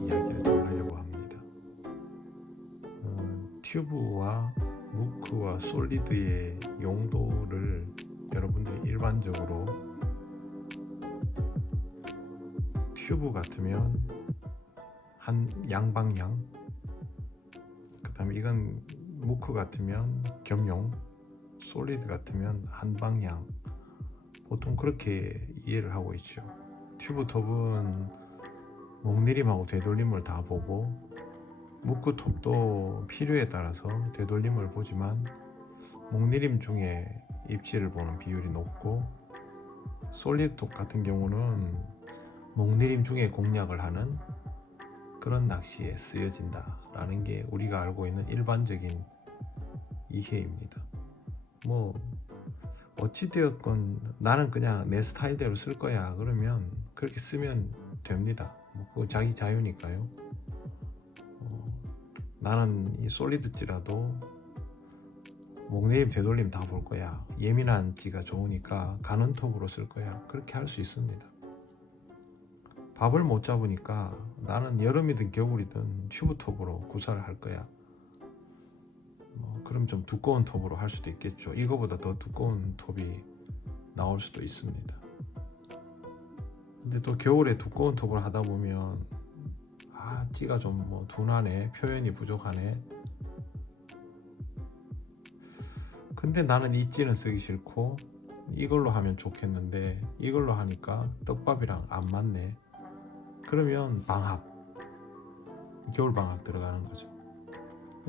이야기를 좀 하려고 합니다. 튜브와 무크와 솔리드의 용도를 여러분들이 일반적으로 튜브 같으면 한 양방향, 그 다음에 이건 무크 같으면 겸용, 솔리드 같으면 한 방향, 보통 그렇게 이해를 하고 있죠. 튜브 톱은 목내림하고 되돌림을 다 보고, 무크 톱도 필요에 따라서 되돌림을 보지만 목내림 중에 입지를 보는 비율이 높고, 솔리드 톱 같은 경우는 목내림 중에 공략을 하는 그런 낚시에 쓰여진다 라는 게 우리가 알고 있는 일반적인 이해입니다. 뭐 어찌되었건 나는 그냥 내 스타일대로 쓸 거야 그러면 그렇게 쓰면 됩니다. 뭐 그거 자기 자유니까요. 나는 이 솔리드찌라도 목내림 되돌림 다 볼 거야, 예민한 찌가 좋으니까 가는 톱으로 쓸 거야, 그렇게 할 수 있습니다. 밥을 못 잡으니까 나는 여름이든 겨울이든 튜브톱으로 구사를 할 거야. 그럼 좀 두꺼운 톱으로 할 수도 있겠죠. 이거보다 더 두꺼운 톱이 나올 수도 있습니다. 근데 또 겨울에 두꺼운 톱을 하다 보면 찌가 좀 뭐 둔하네, 표현이 부족하네. 근데 나는 이 찌는 쓰기 싫고 이걸로 하면 좋겠는데 이걸로 하니까 떡밥이랑 안 맞네. 그러면 방학, 겨울 방학 들어가는 거죠.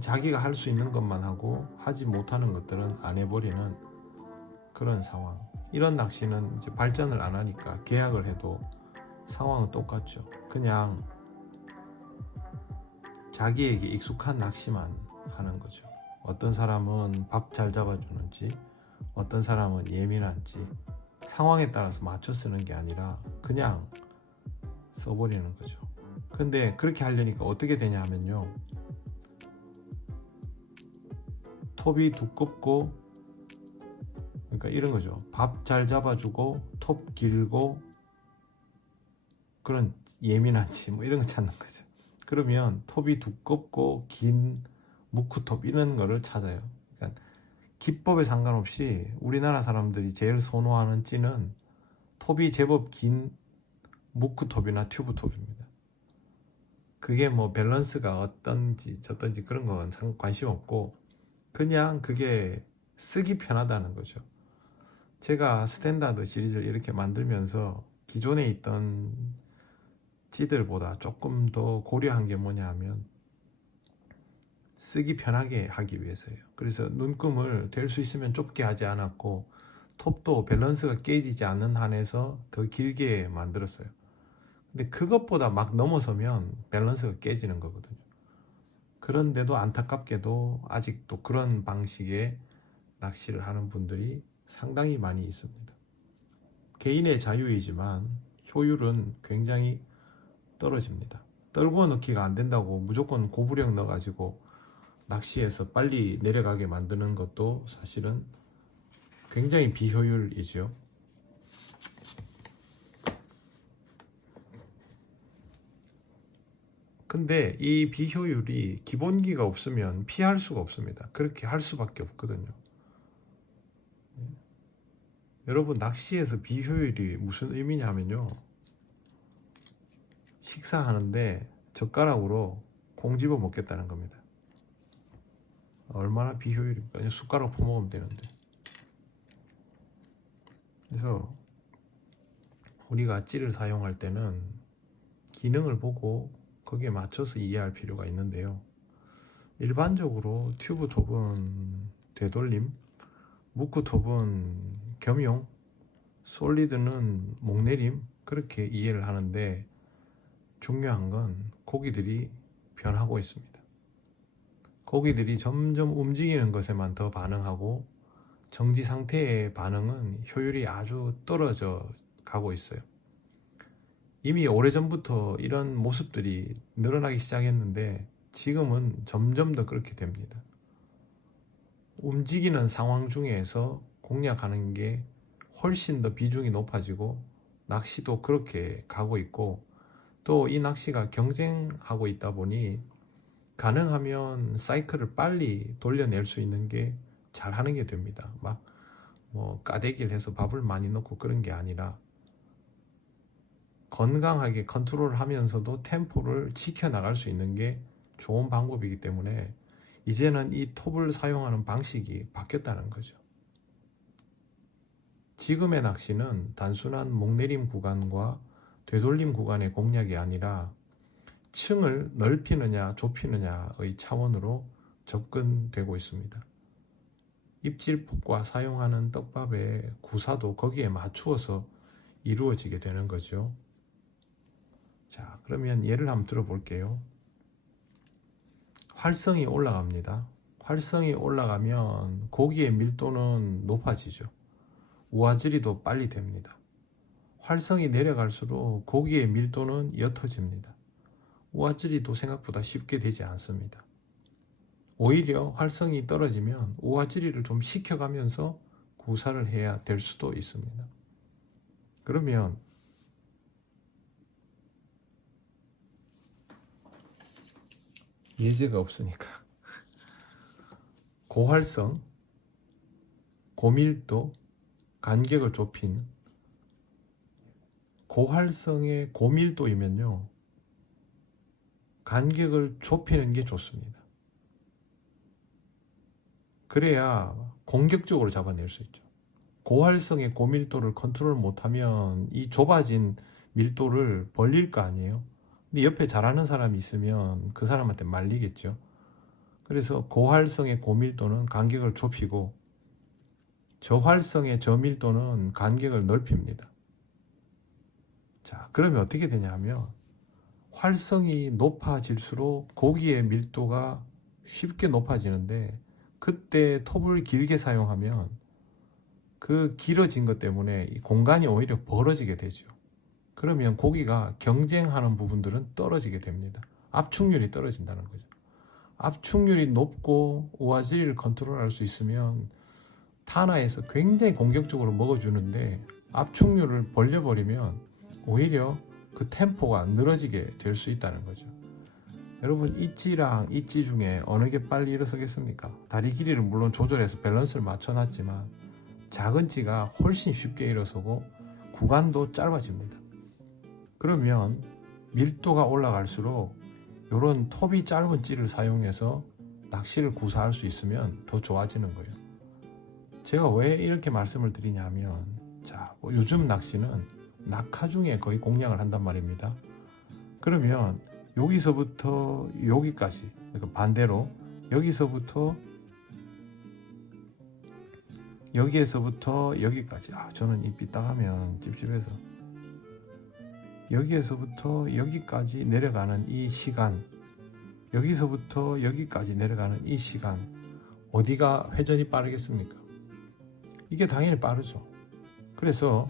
자기가 할 수 있는 것만 하고 하지 못하는 것들은 안 해버리는 그런 상황. 이런 낚시는 이제 발전을 안 하니까 계약을 해도 상황은 똑같죠. 그냥 자기에게 익숙한 낚시만 하는 거죠. 어떤 사람은 밥 잘 잡아주는지, 어떤 사람은 예민한지 상황에 따라서 맞춰 쓰는 게 아니라 그냥 써버리는 거죠. 근데 그렇게 하려니까 어떻게 되냐 하면요, 톱이 두껍고, 그러니까 이런 거죠. 밥 잘 잡아주고 톱 길고 그런 예민한지 뭐 이런 거 찾는 거죠. 그러면 톱이 두껍고 긴 무크톱 이런 거를 찾아요. 그러니까 기법에 상관없이 우리나라 사람들이 제일 선호하는 찌는 톱이 제법 긴 무크톱이나 튜브톱입니다. 그게 뭐 밸런스가 어떤지 저떤지 그런 건 관심 없고 그냥 그게 쓰기 편하다는 거죠. 제가 스탠다드 시리즈를 이렇게 만들면서 기존에 있던 찌들보다 조금 더 고려한 게 뭐냐 하면 쓰기 편하게 하기 위해서예요. 그래서 눈금을 될 수 있으면 좁게 하지 않았고 톱도 밸런스가 깨지지 않는 한에서 더 길게 만들었어요. 근데 그것보다 막 넘어서면 밸런스가 깨지는 거거든요. 그런데도 안타깝게도 아직도 그런 방식의 낚시를 하는 분들이 상당히 많이 있습니다. 개인의 자유이지만 효율은 굉장히 떨어집니다. 떨구어 넣기가 안 된다고 무조건 고부력 넣어가지고 낚시에서 빨리 내려가게 만드는 것도 사실은 굉장히 비효율이죠. 근데 이 비효율이 기본기가 없으면 피할 수가 없습니다. 그렇게 할 수밖에 없거든요. 여러분, 낚시에서 비효율이 무슨 의미냐면요, 식사하는데 젓가락으로 콩 집어 먹겠다는 겁니다. 얼마나 비효율입니까? 그냥 숟가락 퍼먹으면 되는데. 그래서 우리가 찌를 사용할 때는 기능을 보고 거기에 맞춰서 이해할 필요가 있는데요, 일반적으로 튜브 톱은 되돌림, 무크 톱은 겸용, 솔리드는 목내림, 그렇게 이해를 하는데 중요한 건 고기들이 변하고 있습니다. 고기들이 점점 움직이는 것에만 더 반응하고 정지 상태의 반응은 효율이 아주 떨어져 가고 있어요. 이미 오래전부터 이런 모습들이 늘어나기 시작했는데 지금은 점점 더 그렇게 됩니다. 움직이는 상황 중에서 공략하는 게 훨씬 더 비중이 높아지고 낚시도 그렇게 가고 있고, 또 이 낚시가 경쟁하고 있다 보니 가능하면 사이클을 빨리 돌려낼 수 있는 게 잘 하는 게 됩니다. 막 뭐 까대기를 해서 밥을 많이 넣고 그런 게 아니라 건강하게 컨트롤 하면서도 템포를 지켜나갈 수 있는 게 좋은 방법이기 때문에 이제는 이 톱을 사용하는 방식이 바뀌었다는 거죠. 지금의 낚시는 단순한 목내림 구간과 되돌림 구간의 공략이 아니라 층을 넓히느냐 좁히느냐의 차원으로 접근되고 있습니다. 입질폭과 사용하는 떡밥의 구사도 거기에 맞추어서 이루어지게 되는 거죠. 자, 그러면 예를 한번 들어볼게요. 활성이 올라갑니다. 활성이 올라가면 고기의 밀도는 높아지죠. 우아질이도 빨리 됩니다. 활성이 내려갈수록 고기의 밀도는 옅어집니다. 우아질이도 생각보다 쉽게 되지 않습니다. 오히려 활성이 떨어지면 우아질이를 좀 식혀가면서 구사를 해야 될 수도 있습니다. 그러면 예제가 없으니까 고활성, 고밀도, 간격을 좁힌 고활성의 고밀도이면요, 간격을 좁히는 게 좋습니다. 그래야 공격적으로 잡아낼 수 있죠. 고활성의 고밀도를 컨트롤 못하면 이 좁아진 밀도를 벌릴 거 아니에요. 근데 옆에 잘하는 사람이 있으면 그 사람한테 말리겠죠. 그래서 고활성의 고밀도는 간격을 좁히고 저활성의 저밀도는 간격을 넓힙니다. 자, 그러면 어떻게 되냐 하면 활성이 높아질수록 고기의 밀도가 쉽게 높아지는데 그때 톱을 길게 사용하면 그 길어진 것 때문에 이 공간이 오히려 벌어지게 되죠. 그러면 고기가 경쟁하는 부분들은 떨어지게 됩니다. 압축률이 떨어진다는 거죠. 압축률이 높고 우아질을 컨트롤할 수 있으면 타나에서 굉장히 공격적으로 먹어주는데 압축률을 벌려버리면 오히려 그 템포가 늘어지게 될 수 있다는 거죠. 여러분, 있지랑 있지 중에 어느 게 빨리 일어서겠습니까? 다리 길이를 물론 조절해서 밸런스를 맞춰놨지만 작은 찌가 훨씬 쉽게 일어서고 구간도 짧아집니다. 그러면 밀도가 올라갈수록 이런 톱이 짧은 찌를 사용해서 낚시를 구사할 수 있으면 더 좋아지는 거예요. 제가 왜 이렇게 말씀을 드리냐면, 자, 요즘 낚시는 낙하 중에 거의 공략을 한단 말입니다. 그러면 여기서부터 여기까지, 그러니까 반대로 여기서부터 여기에서부터 여기까지, 저는 이 삐딱하면 찝찝해서 여기에서부터 여기까지 내려가는 이 시간, 여기서부터 여기까지 내려가는 이 시간, 어디가 회전이 빠르겠습니까? 이게 당연히 빠르죠. 그래서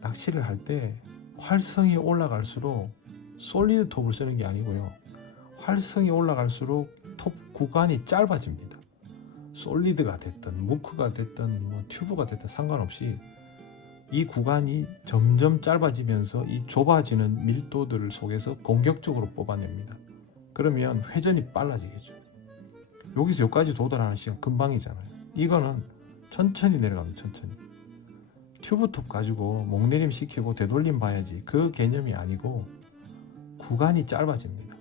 낚시를 할 때 활성이 올라갈수록 솔리드 톱을 쓰는 게 아니고요, 활성이 올라갈수록 톱 구간이 짧아집니다. 솔리드가 됐든 무크가 됐든 뭐 튜브가 됐든 상관없이 이 구간이 점점 짧아지면서 이 좁아지는 밀도들 속에서 공격적으로 뽑아냅니다. 그러면 회전이 빨라지겠죠. 여기서 여기까지 도달하는 시간 금방이잖아요. 이거는 천천히 내려갑니다. 천천히. 튜브톱 가지고 목내림 시키고 되돌림 봐야지, 그 개념이 아니고 구간이 짧아집니다.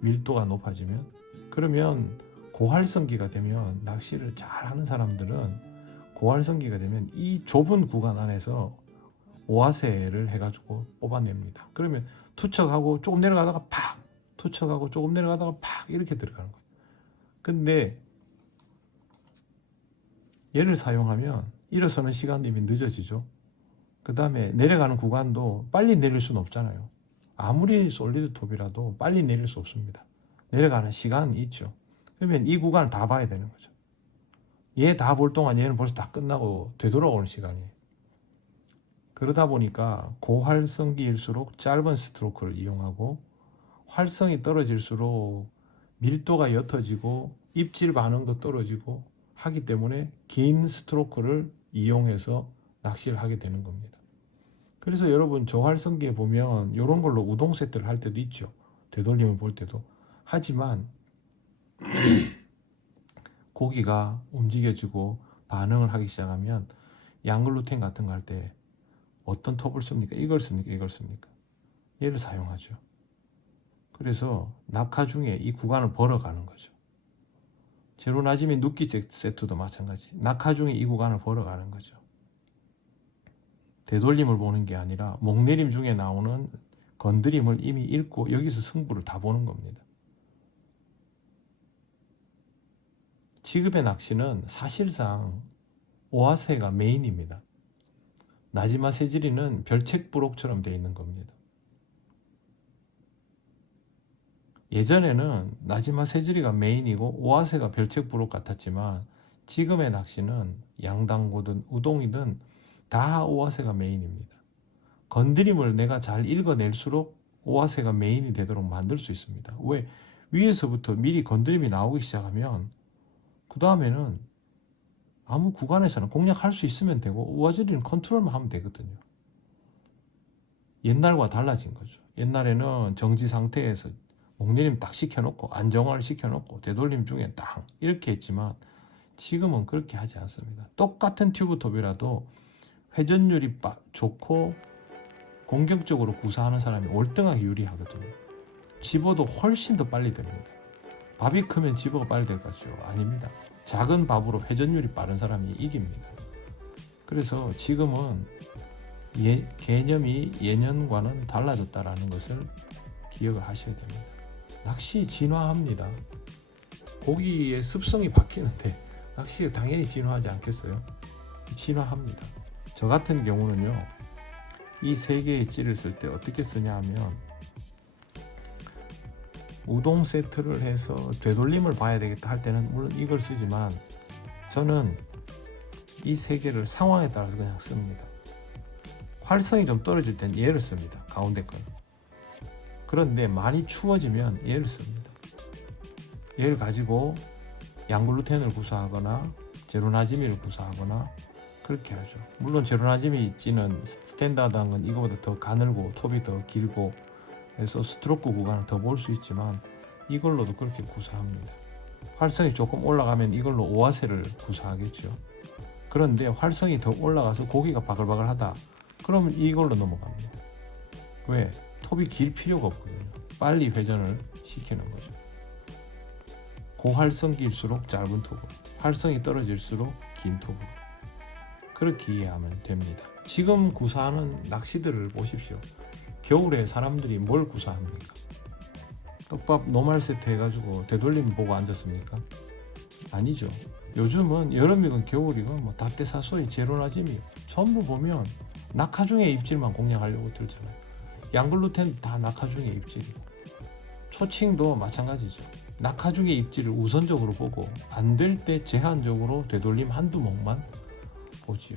밀도가 높아지면. 그러면 고활성기가 되면, 낚시를 잘하는 사람들은 고활성기가 되면 이 좁은 구간 안에서 오아세를 해가지고 뽑아냅니다. 그러면 투척하고 조금 내려가다가 팍, 투척하고 조금 내려가다가 팍, 이렇게 들어가는 거예요. 근데 얘를 사용하면 일어서는 시간도 이미 늦어지죠. 그 다음에 내려가는 구간도 빨리 내릴 수는 없잖아요. 아무리 솔리드 톱이라도 빨리 내릴 수 없습니다. 내려가는 시간이 있죠. 그러면 이 구간을 다 봐야 되는 거죠. 얘 다 볼 동안 얘는 벌써 다 끝나고 되돌아오는 시간이에요. 그러다 보니까 고활성기일수록 짧은 스트로크를 이용하고, 활성이 떨어질수록 밀도가 옅어지고 입질 반응도 떨어지고 하기 때문에 긴 스트로크를 이용해서 낚시를 하게 되는 겁니다. 그래서 여러분 저활성기에 보면 이런 걸로 우동 세트를 할 때도 있죠. 되돌림을 볼 때도. 하지만 고기가 움직여지고 반응을 하기 시작하면 양글루텐 같은 거 할 때 어떤 톱을 씁니까? 이걸 씁니까? 이걸 씁니까? 얘를 사용하죠. 그래서 낙하 중에 이 구간을 벌어가는 거죠. 제로나지민 눕기 세트도 마찬가지. 낙하 중에 이 구간을 벌어가는 거죠. 되돌림을 보는 게 아니라 목내림 중에 나오는 건드림을 이미 읽고 여기서 승부를 다 보는 겁니다. 지금의 낚시는 사실상 오아세가 메인입니다. 나지마 세지리는 별책부록처럼 되어 있는 겁니다. 예전에는 나지마 세지리가 메인이고 오아세가 별책부록 같았지만 지금의 낚시는 양당고든 우동이든 다 오아세가 메인입니다. 건드림을 내가 잘 읽어낼수록 오아세가 메인이 되도록 만들 수 있습니다. 왜? 위에서부터 미리 건드림이 나오기 시작하면 그 다음에는 아무 구간에서는 공략할 수 있으면 되고 우아지리는 컨트롤만 하면 되거든요. 옛날과 달라진 거죠. 옛날에는 정지 상태에서 목내림 딱 시켜놓고 안정화를 시켜놓고 되돌림 중에 딱 이렇게 했지만 지금은 그렇게 하지 않습니다. 똑같은 튜브톱이라도 회전율이 좋고 공격적으로 구사하는 사람이 월등하게 유리하거든요. 집어도 훨씬 더 빨리 됩니다. 밥이 크면 집어가 빨리 될 것이죠. 아닙니다. 작은 밥으로 회전율이 빠른 사람이 이깁니다. 그래서 지금은 개념이 예년과는 달라졌다라는 것을 기억을 하셔야 됩니다. 낚시 진화합니다. 고기의 습성이 바뀌는데 낚시가 당연히 진화하지 않겠어요? 진화합니다. 저 같은 경우는요, 이 세 개의 찌를 쓸 때 어떻게 쓰냐 하면 우동 세트를 해서 되돌림을 봐야 되겠다 할 때는 물론 이걸 쓰지만 저는 이 세 개를 상황에 따라서 그냥 씁니다. 활성이 좀 떨어질 땐 얘를 씁니다. 가운데 거. 그런데 많이 추워지면 얘를 씁니다. 얘를 가지고 양글루텐을 구사하거나 제로나지미를 구사하거나 그렇게 하죠. 물론 제로나지미 찌는 스탠다드한 건 이거보다 더 가늘고 톱이 더 길고 해서 스트로크 구간을 더 볼 수 있지만 이걸로도 그렇게 구사합니다. 활성이 조금 올라가면 이걸로 오아세를 구사하겠죠. 그런데 활성이 더 올라가서 고기가 바글바글하다 그러면 이걸로 넘어갑니다. 왜? 톱이 길 필요가 없거든요. 빨리 회전을 시키는 거죠. 고활성기일수록 짧은 톱으로, 활성이 떨어질수록 긴 톱으로 그렇게 이해하면 됩니다. 지금 구사하는 낚시들을 보십시오. 겨울에 사람들이 뭘 구사합니까? 떡밥 노말 세트 해가지고 되돌림 보고 앉았습니까? 아니죠. 요즘은 여름이건 겨울이건 뭐 닷대사소이 제로나지미 전부 보면 낙하 중에 입질만 공략하려고 들잖아요. 양글루텐 다 낙하 중에 입질이고 초칭도 마찬가지죠. 낙하 중에 입질을 우선적으로 보고 안 될 때 제한적으로 되돌림 한두 목만 보지요.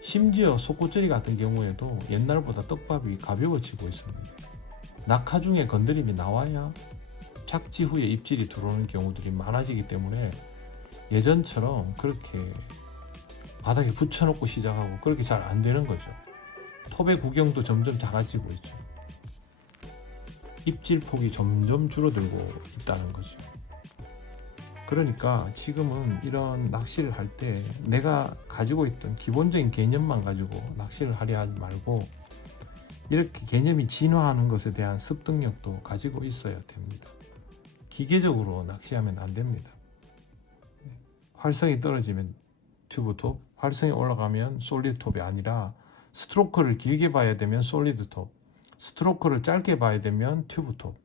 심지어 속고쩌리 같은 경우에도 옛날보다 떡밥이 가벼워지고 있습니다. 낙하 중에 건드림이 나와야 착지 후에 입질이 들어오는 경우들이 많아지기 때문에 예전처럼 그렇게 바닥에 붙여놓고 시작하고 그렇게 잘 안 되는 거죠. 톱의 구경도 점점 작아지고 있죠. 입질 폭이 점점 줄어들고 있다는 거죠. 그러니까 지금은 이런 낚시를 할 때 내가 가지고 있던 기본적인 개념만 가지고 낚시를 하려 하지 말고 이렇게 개념이 진화하는 것에 대한 습득력도 가지고 있어야 됩니다. 기계적으로 낚시하면 안 됩니다. 활성이 떨어지면 튜브톱, 활성이 올라가면 솔리드톱이 아니라 스트로크를 길게 봐야 되면 솔리드톱, 스트로크를 짧게 봐야 되면 튜브톱.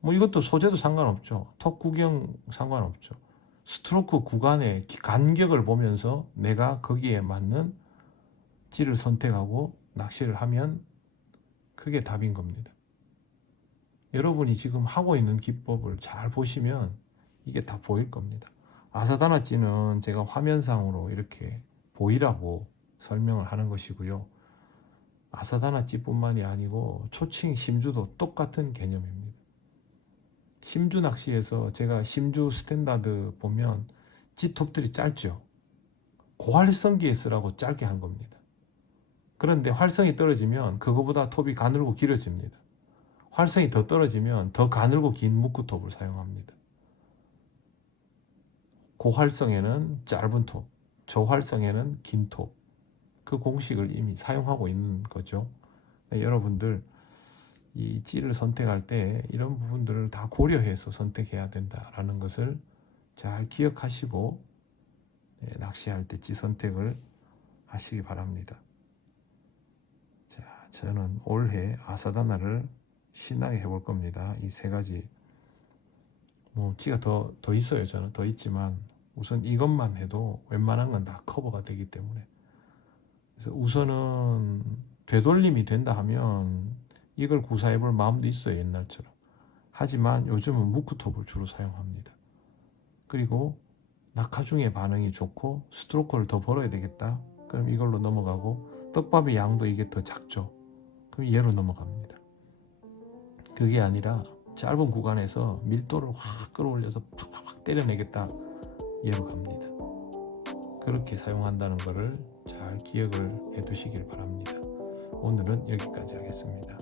뭐 이것도 소재도 상관없죠. 톱 구경 상관없죠. 스트로크 구간의 간격을 보면서 내가 거기에 맞는 찌를 선택하고 낚시를 하면 그게 답인 겁니다. 여러분이 지금 하고 있는 기법을 잘 보시면 이게 다 보일 겁니다. 아사다나 찌는 제가 화면상으로 이렇게 보이라고 설명을 하는 것이고요. 아사다나 찌뿐만이 아니고 초칭 심주도 똑같은 개념입니다. 심주 낚시에서 제가 심주 스탠다드 보면 찌톱들이 짧죠. 고활성기에 쓰라고 짧게 한 겁니다. 그런데 활성이 떨어지면 그거보다 톱이 가늘고 길어집니다. 활성이 더 떨어지면 더 가늘고 긴 무크톱을 사용합니다. 고활성에는 짧은 톱, 저활성에는 긴 톱. 그 공식을 이미 사용하고 있는 거죠. 여러분들 이 찌를 선택할 때 이런 부분들을 다 고려해서 선택해야 된다라는 것을 잘 기억하시고 낚시할 때 찌 선택을 하시기 바랍니다. 자, 저는 올해 아사다나를 신나게 해볼 겁니다. 이 세 가지 뭐 찌가 더 있어요. 저는 더 있지만 우선 이것만 해도 웬만한 건 다 커버가 되기 때문에, 그래서 우선은 되돌림이 된다 하면 이걸 구사해 볼 마음도 있어요. 옛날처럼. 하지만 요즘은 무크톱을 주로 사용합니다. 그리고 낙하 중에 반응이 좋고 스트로크를 더 벌어야 되겠다. 그럼 이걸로 넘어가고, 떡밥의 양도 이게 더 작죠. 그럼 얘로 넘어갑니다. 그게 아니라 짧은 구간에서 밀도를 확 끌어올려서 팍팍팍 때려내겠다. 얘로 갑니다. 그렇게 사용한다는 것을 잘 기억을 해 두시길 바랍니다. 오늘은 여기까지 하겠습니다.